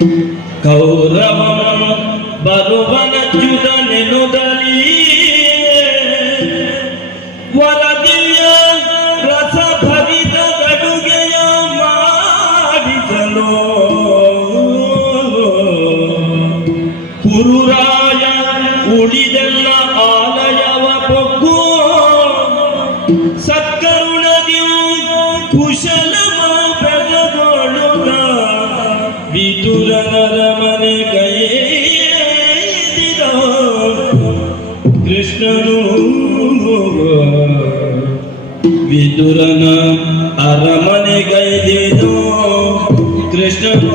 ಕೌರವ ಬರುವನ ನೆನುದಲಿ ವರದಿಯ ರಸ ಭರಿತ ಗಡುಗೆಯ ಮಾಡಿಸಲು. ಕುರುರಾಯ ಉಳಿದೆಲ್ಲ ಆಲಯವ ಪೊಗ್ಗು ಸತ್ಕರುಣದಿಯು కృష్ణను విదురన అరమని గైదిను కృష్ణను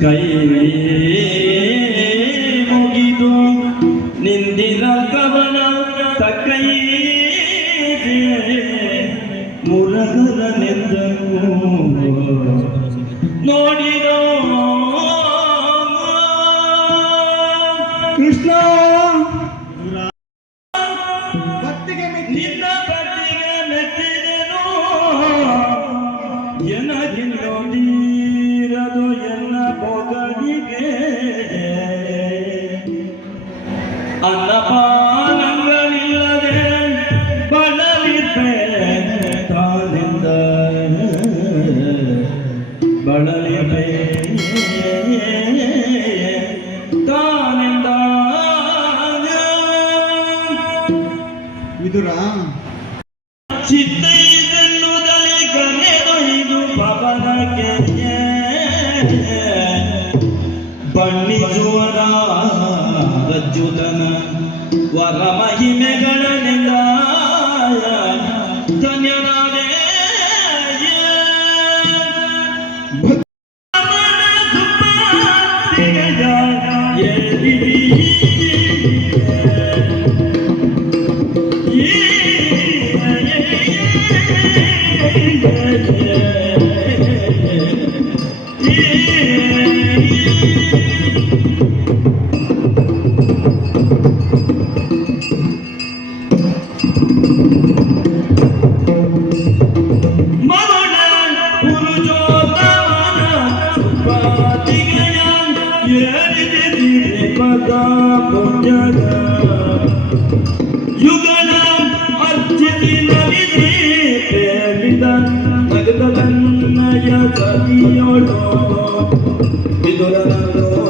Kai ತಾನಿಂದ ವಿದುರ ಚಿತ್ತೈದೆನ್ನುವುದಲೆ ಕರೆದೊಯ್ದು ಪವನಕ್ಕೆ ಬಣ್ಣಿಸುವರ ರಜ್ಜುತನ ವರ ಮಹಿಮೆಗಳನ್ನೆಲ್ಲ ಧನ್ಯನಾದೆ ಯುಗನ ಅರ್ಚಿತಿ ನಲಿಸಿ ಪ್ರೇಮಿತ ನಗದನ್ನಯ ಸತಿಯೋಳು ವಿದುರನೋ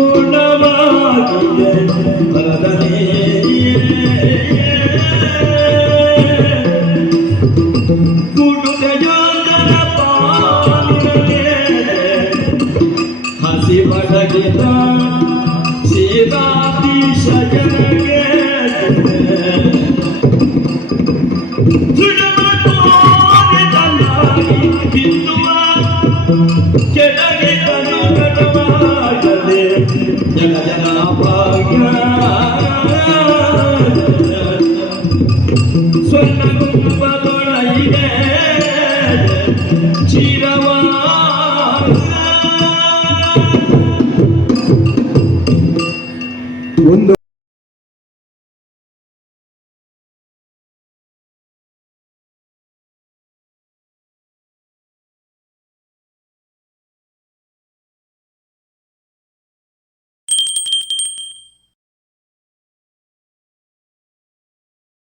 ಶಿವನಗಿತ ಸೀತಾಧೀಶ ಜನಗೆ ಕೆಳಗೆ ಜನ ಜನ